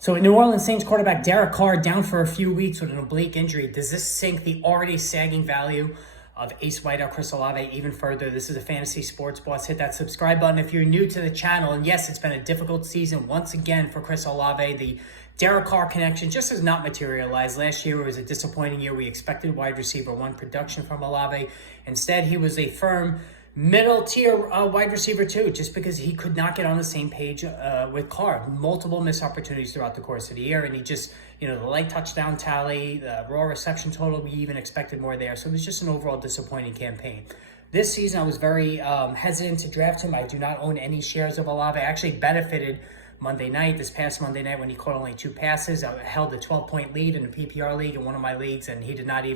So New Orleans Saints quarterback Derek Carr down for a few weeks with an oblique injury. Does this sink the already sagging value of ace wideout Chris Olave even further? This is a Fantasy Sports Boss. Hit that subscribe button if you're new to the channel. And yes, it's been a difficult season once again for Chris Olave. The Derek Carr connection just has not materialized. Last year was a disappointing year. We expected wide receiver one production from Olave. Instead, he was a firm middle tier wide receiver too, just because he could not get on the same page with Carr. Multiple missed opportunities throughout the course of the year, and he just, the light touchdown tally, the raw reception total, we even expected more there. So it was just an overall disappointing campaign. This season, I was very hesitant to draft him. I do not own any shares of Olave. I actually benefited this past Monday night, when he caught only 2 passes. I held a 12-point lead in a PPR league in one of my leagues, and he didn't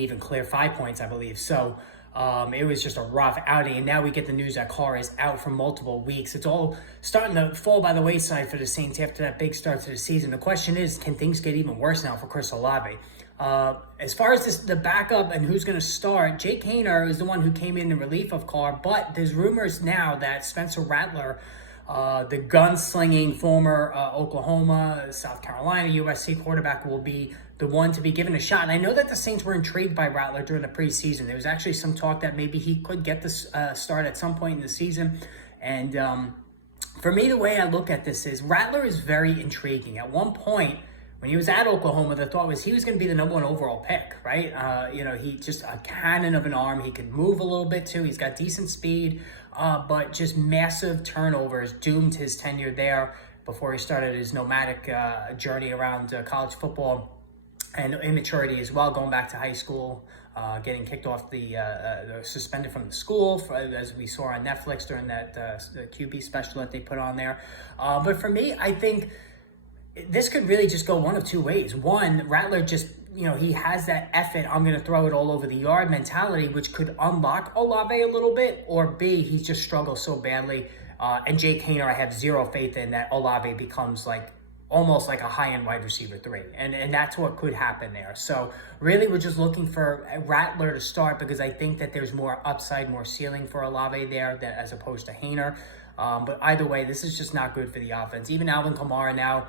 even clear 5 points, I believe. So it was just a rough outing, and now we get the news that Carr is out for multiple weeks. It's all starting to fall by the wayside for the Saints after that big start to the season. The question is, can things get even worse now for Chris Olave? As far as the backup and who's going to start, Jake Haener is the one who came in relief of Carr, but there's rumors now that Spencer Rattler, the gunslinging former Oklahoma, South Carolina, USC quarterback, will be the one to be given a shot. And I know that the Saints were intrigued by Rattler during the preseason. There was actually some talk that maybe he could get this start at some point in the season. And for me, the way I look at this is Rattler is very intriguing. At one point, when he was at Oklahoma, the thought was he was going to be the #1 overall pick, right? He just a cannon of an arm. He could move a little bit too. He's got decent speed, but just massive turnovers doomed his tenure there before he started his nomadic journey around college football, and immaturity as well, going back to high school, getting kicked off suspended from the school, as we saw on Netflix during that the QB special that they put on there. But for me, I think this could really just go one of two ways. One, Rattler just, he has that effort, I'm going to throw it all over the yard mentality, which could unlock Olave a little bit. Or B, he's just struggled so badly. And Jake Haener, I have zero faith in that Olave becomes almost like a high-end wide receiver 3. And that's what could happen there. So really, we're just looking for Rattler to start, because I think that there's more upside, more ceiling for Olave there as opposed to Haener. But either way, this is just not good for the offense. Even Alvin Kamara now,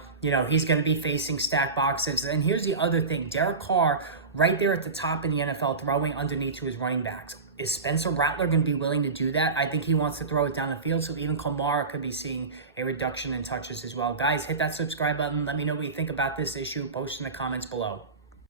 he's going to be facing stack boxes. And here's the other thing. Derek Carr, right there at the top in the NFL, throwing underneath to his running backs. Is Spencer Rattler going to be willing to do that? I think he wants to throw it down the field, so even Kamara could be seeing a reduction in touches as well. Guys, hit that subscribe button. Let me know what you think about this issue. Post in the comments below.